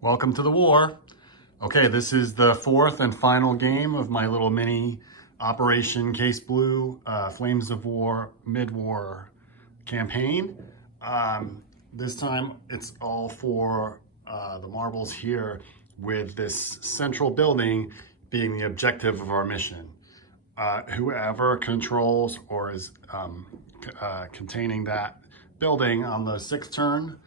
Welcome to the war. Okay, this is the fourth and final game of my little mini Operation Case Blue Flames of War mid-war campaign. This time it's all for the marbles here, with this central building being the objective of our mission. Whoever controls or is containing that building on the sixth turn,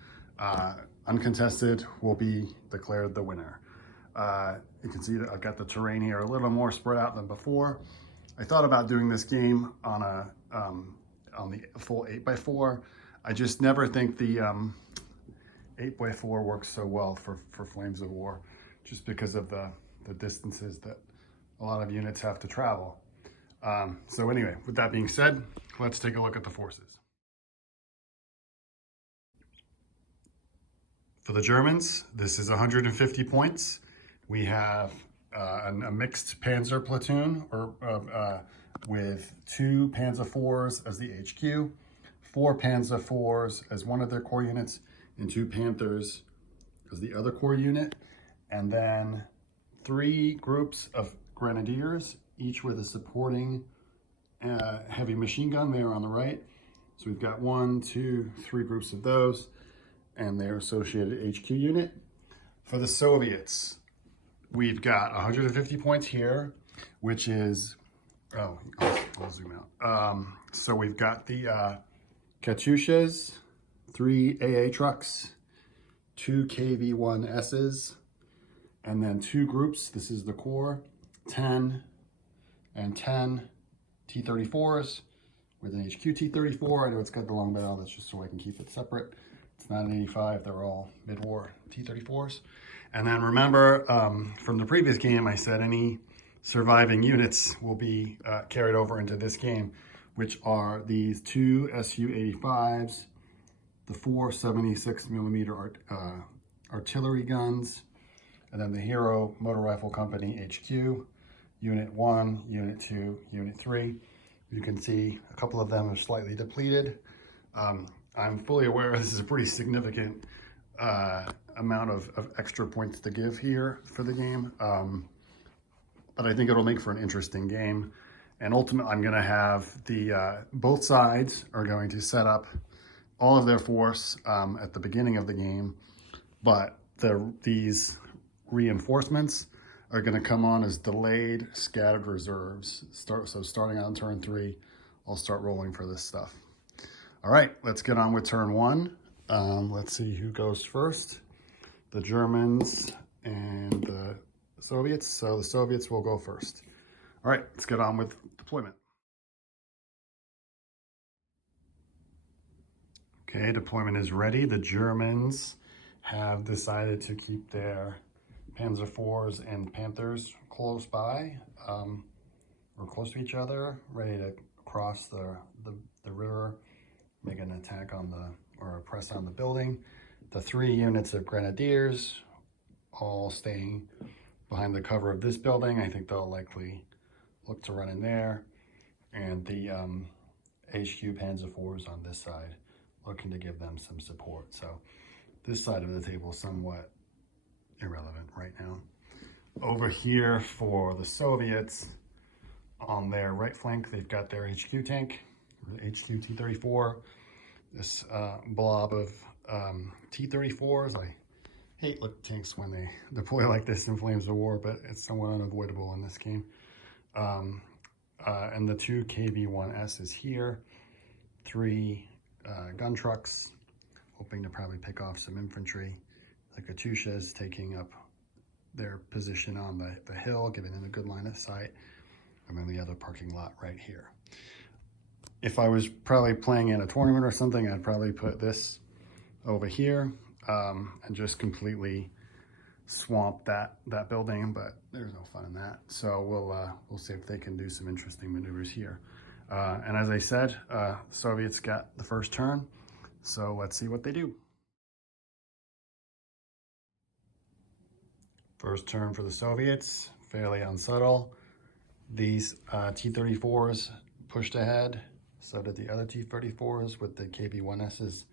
uncontested, will be declared the winner. You can see that I've got the terrain here a little more spread out than before. I thought about doing this game on the full 8x4. I just never think the 8x4 works so well for Flames of War, just because of the distances that a lot of units have to travel. So anyway, with that being said, let's take a look at the forces. For the Germans, this is 150 points. We have a mixed Panzer platoon with 2 Panzer IVs as the HQ, 4 Panzer IVs as one of their core units, and 2 Panthers as the other core unit, and then 3 groups of Grenadiers, each with a supporting heavy machine gun there on the right. So we've got 1, 2, 3 groups of those and their associated HQ unit. For the Soviets, we've got 150 points here, which is, I'll zoom out. So we've got the Katyushas, 3 AA trucks, 2 KV-1Ss, and then 2 groups, this is the core, 10 and 10 T-34s with an HQ T-34. I know it's got the long barrel, that's just so I can keep it separate. It's not an 85, they're all mid-war T-34s. And then remember, from the previous game, I said any surviving units will be carried over into this game, which are these 2 Su-85s, the 4 76mm artillery guns, and then the Hero Motor Rifle Company HQ, Unit 1, Unit 2, Unit 3. You can see a couple of them are slightly depleted. I'm fully aware this is a pretty significant amount of extra points to give here for the game, but I think it'll make for an interesting game. And ultimately, I'm going to have both sides are going to set up all of their force at the beginning of the game, but these reinforcements are going to come on as delayed scattered reserves. So starting on turn 3, I'll start rolling for this stuff. All right, let's get on with turn 1. Let's see who goes first. The Germans and the Soviets. So the Soviets will go first. All right, let's get on with deployment. Okay, deployment is ready. The Germans have decided to keep their Panzer IVs and Panthers close by, or close to each other, ready to cross the river, make an attack on or a press on the building. The 3 units of Grenadiers all staying behind the cover of this building. I think they'll likely look to run in there. And the HQ Panzer IVs on this side, looking to give them some support. So this side of the table is somewhat irrelevant right now. Over here for the Soviets, on their right flank, they've got their HQ tank, HQ T-34, this blob of T-34s. I hate tanks when they deploy like this in Flames of War, but it's somewhat unavoidable in this game. And the 2 KV-1Ss here, 3 gun trucks, hoping to probably pick off some infantry. The Katyushas taking up their position on the hill, giving them a good line of sight, and then the other parking lot right here. If I was probably playing in a tournament or something, I'd probably put this over here and just completely swamp that building, but there's no fun in that. So we'll see if they can do some interesting maneuvers here. And as I said, Soviets got the first turn, so let's see what they do. First turn for the Soviets, fairly unsubtle. These T-34s pushed ahead, so did the other T-34s with the KV-1Ss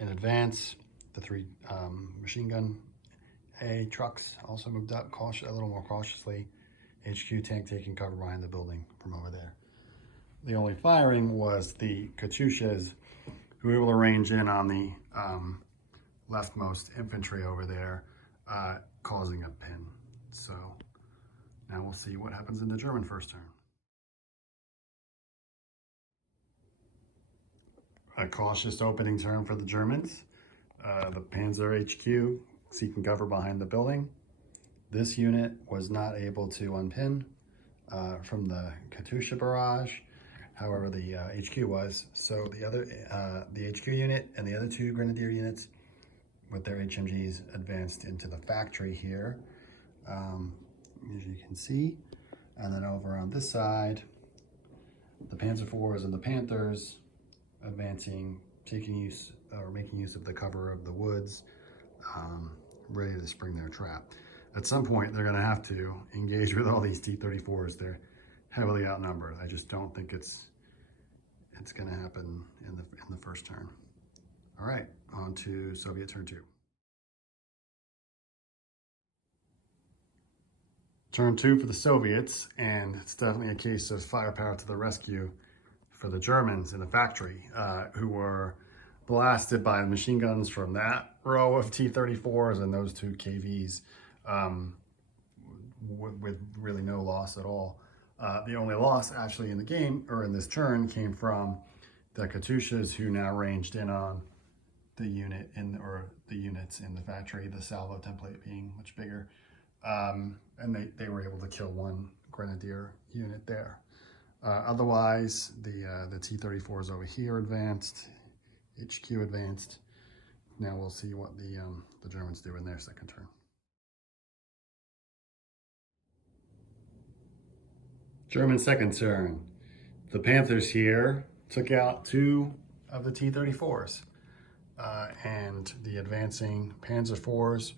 in advance, the 3 machine gun A trucks also moved up a little more cautiously. HQ tank taking cover behind the building from over there. The only firing was the Katyushas, who were able to range in on the leftmost infantry over there, causing a pin. So now we'll see what happens in the German first turn. A cautious opening turn for the Germans. The Panzer HQ seeking cover behind the building. This unit was not able to unpin from the Katyusha barrage. However, the HQ was. So the HQ unit and the other two Grenadier units with their HMGs advanced into the factory here, as you can see. And then over on this side, the Panzer IVs and the Panthers advancing, making use of the cover of the woods, ready to spring their trap. At some point, they're going to have to engage with all these T-34s. They're heavily outnumbered. I just don't think it's going to happen in the first turn. All right, on to Soviet turn 2. Turn 2 for the Soviets, and it's definitely a case of firepower to the rescue for the Germans in the factory, who were blasted by machine guns from that row of T-34s and those two KVs, with really no loss at all. The only loss actually in the game, or in this turn, came from the Katyushas, who now ranged in on the units in the factory, the salvo template being much bigger. And they were able to kill one Grenadier unit there. Otherwise, the T-34s over here advanced, HQ advanced. Now we'll see what the Germans do in their second turn. German second turn. The Panthers here took out two of the T-34s, and the advancing Panzer IVs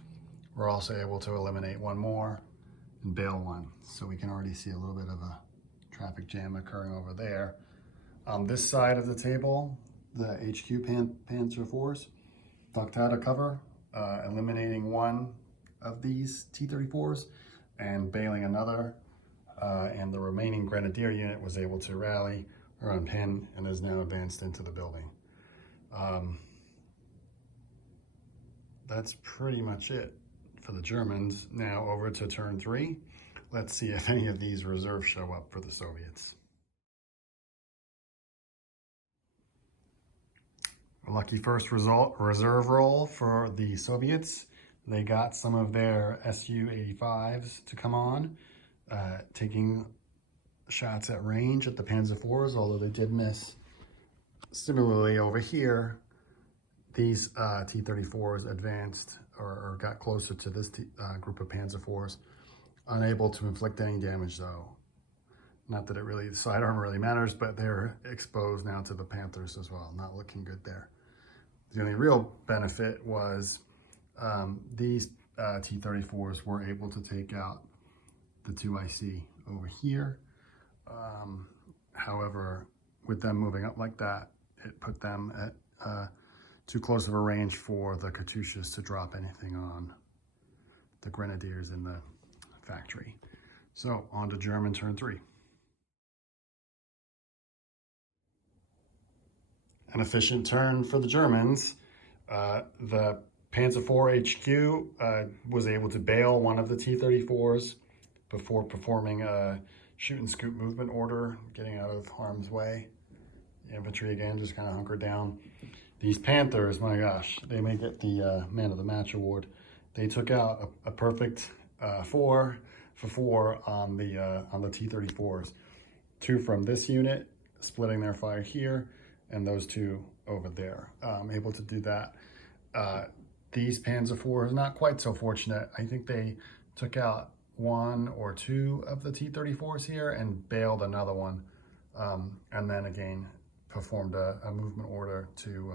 were also able to eliminate one more and bail one. So we can already see a little bit of a traffic jam occurring over there. On this side of the table, the HQ Panzer IVs ducked out of cover, eliminating one of these T-34s and bailing another. And the remaining Grenadier unit was able to rally or unpin and is now advanced into the building. That's pretty much it for the Germans. Now over to turn 3. Let's see if any of these reserves show up for the Soviets. A lucky first reserve roll for the Soviets. They got some of their Su-85s to come on, taking shots at range at the Panzer IVs, although they did miss. Similarly, over here, these T-34s advanced or got closer to this group of Panzer IVs, unable to inflict any damage though. Not that the side armor really matters, but they're exposed now to the Panthers as well. Not looking good there. The only real benefit was these T-34s were able to take out the two I see over here. However, with them moving up like that, it put them at too close of a range for the Katyushas to drop anything on the Grenadiers in the factory. So on to German turn 3. An efficient turn for the Germans. The Panzer IV HQ was able to bail one of the T-34s before performing a shoot and scoop movement order, getting out of harm's way. The infantry again just kind of hunkered down. These Panthers, my gosh, they may get the Man of the Match award. They took out a perfect 4 for 4 on the T-34s. 2 from this unit, splitting their fire here, and those 2 over there. Able to do that. These Panzer IVs, not quite so fortunate. I think they took out 1 or 2 of the T-34s here and bailed another one, and then again performed a movement order to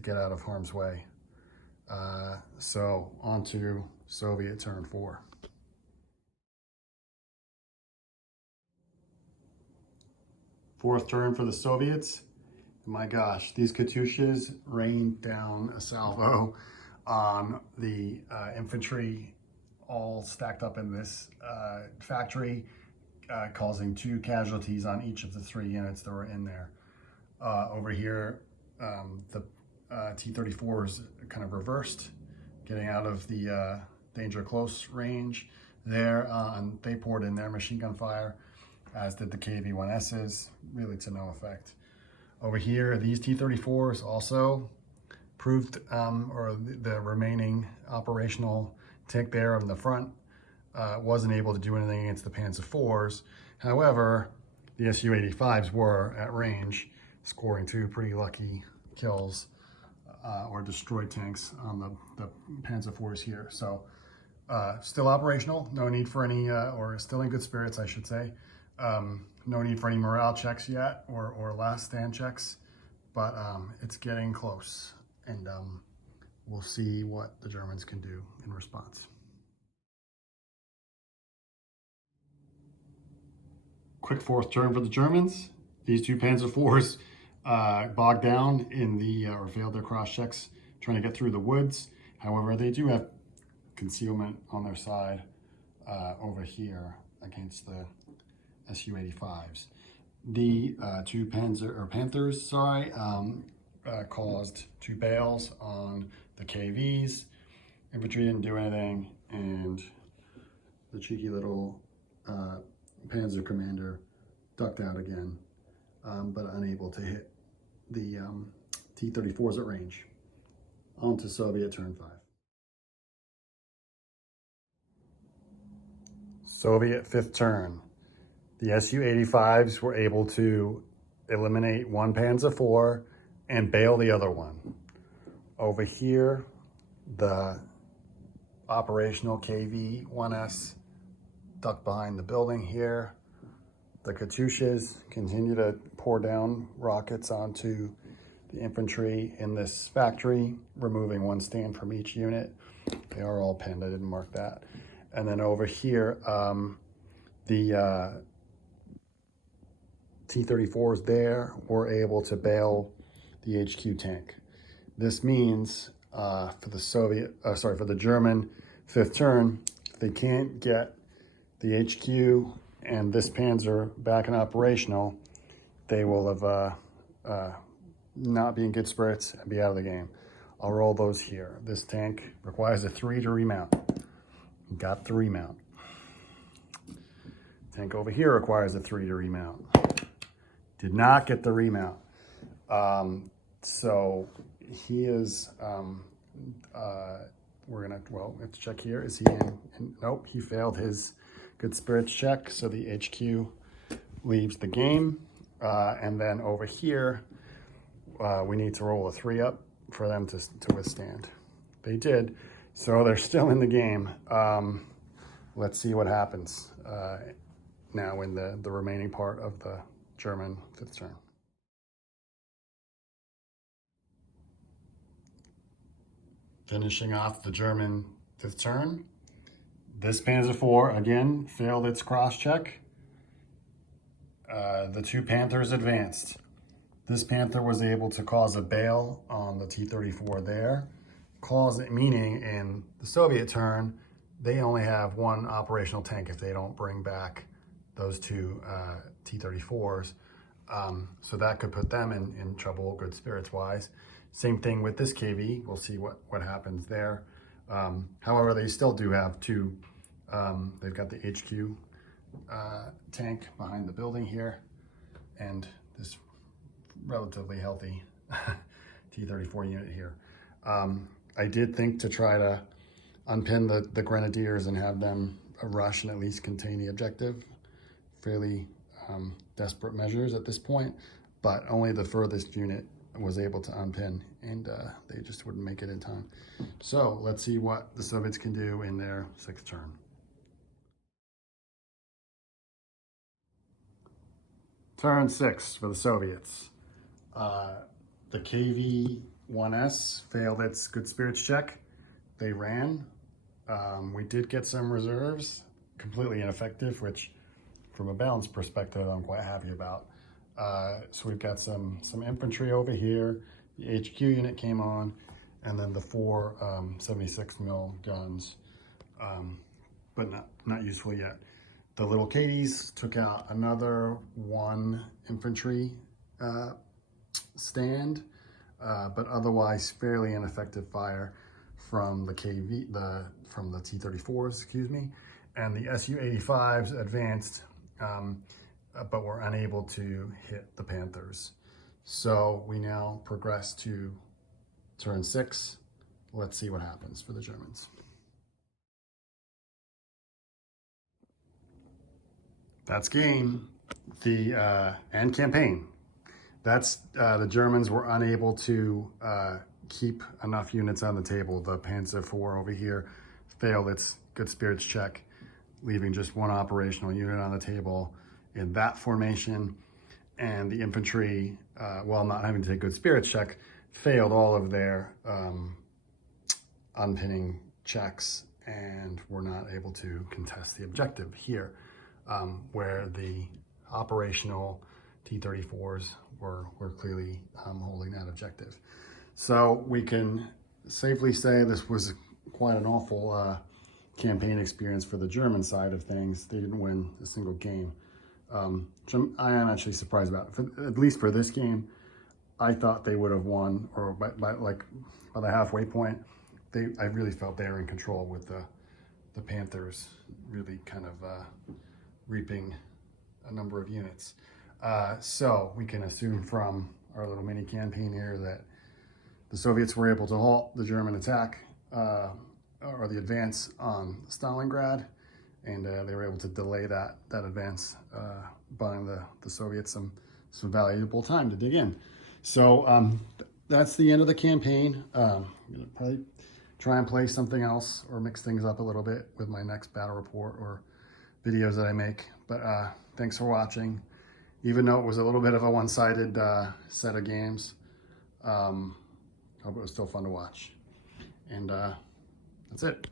get out of harm's way. So on to Soviet turn 4. Fourth turn for the Soviets. My gosh, these Katyushas rained down a salvo on the infantry all stacked up in this factory, causing 2 casualties on each of the 3 units that were in there. Over here, the T-34s kind of reversed, getting out of the danger close range there, and they poured in their machine gun fire, as did the KV-1Ss, really to no effect. Over here, these T-34s also proved, or the remaining operational tank there on the front wasn't able to do anything against the Panzer IVs. However, the Su-85s were at range, scoring 2 pretty lucky kills or destroyed tanks on the Panzer IVs here. So still operational, no need for any, or still in good spirits, I should say. No need for any morale checks yet, or last stand checks, but it's getting close, and we'll see what the Germans can do in response. Quick 4th turn for the Germans. These 2 Panzer IVs bogged down in the, or failed their cross checks trying to get through the woods. However, they do have concealment on their side over here against the Su-85s. The 2 Panthers, caused 2 bails on the KVs. Infantry didn't do anything, and the cheeky little Panzer commander ducked out again, but unable to hit the T-34s at range. On to Soviet turn 5. Soviet 5th turn. The Su-85s were able to eliminate 1 Panzer IV and bail the other one. Over here, the operational KV-1S ducked behind the building here. The Katyushas continue to pour down rockets onto the infantry in this factory, removing 1 stand from each unit. They are all pinned, I didn't mark that. And then over here, the T-34s there were able to bail the HQ tank. This means for the German 5th turn, if they can't get the HQ and this Panzer back in operational, they will have not be in good spirits and be out of the game. I'll roll those here. This tank requires a 3 to remount. Got the remount. Tank over here requires a 3 to remount. Did not get the remount. So he is, let's check here. Is he in? Nope, he failed his good spirits check. So the HQ leaves the game. And then over here, we need to roll a 3 up for them to withstand. They did. So they're still in the game. Let's see what happens now in the remaining part of the German 5th turn. Finishing off the German 5th turn, this Panzer IV again failed its cross check. The 2 Panthers advanced. This Panther was able to cause a bail on the T-34 there, meaning in the Soviet turn, they only have 1 operational tank if they don't bring back those 2 T-34s. So that could put them in trouble, good spirits wise. Same thing with this KV. We'll see what happens there. However, they still do have 2. They've got the HQ tank behind the building here, and this relatively healthy T-34 unit here. I did think to try to unpin the Grenadiers and have them rush and at least contain the objective. Fairly desperate measures at this point, but only the furthest unit was able to unpin, and they just wouldn't make it in time. So let's see what the Soviets can do in their 6th turn. Turn 6 for the Soviets. The KV-1S failed its good spirits check. They ran. We did get some reserves, completely ineffective, which from a balance perspective, I'm quite happy about. So we've got some infantry over here. The HQ unit came on, and then the 4 76 mil guns, but not useful yet. The little Katie's took out another 1 infantry stand, but otherwise fairly ineffective fire from the from the T-34s, excuse me, and the Su-85s advanced, but were unable to hit the Panthers. So we now progress to turn 6. Let's see what happens for the Germans. That's game, and campaign. That's the Germans were unable to keep enough units on the table. The Panzer IV over here failed its good spirits check, leaving just 1 operational unit on the table in that formation. And the infantry, while not having to take good spirits check, failed all of their unpinning checks and were not able to contest the objective here, where the operational T-34s were clearly holding that objective. So we can safely say this was quite an awful campaign experience for the German side of things. They didn't win a single game. I am actually surprised about it. At least for this game, I thought they would have won, or by the halfway point, I really felt they were in control, with the Panthers really kind of reaping a number of units. So we can assume from our little mini campaign here that the Soviets were able to halt the German attack, or the advance on Stalingrad, and they were able to delay that advance, buying the Soviets some valuable time to dig in. So that's the end of the campaign. I'm gonna probably try and play something else or mix things up a little bit with my next battle report or videos that I make. But thanks for watching. Even though it was a little bit of a one-sided set of games, hope it was still fun to watch. And that's it.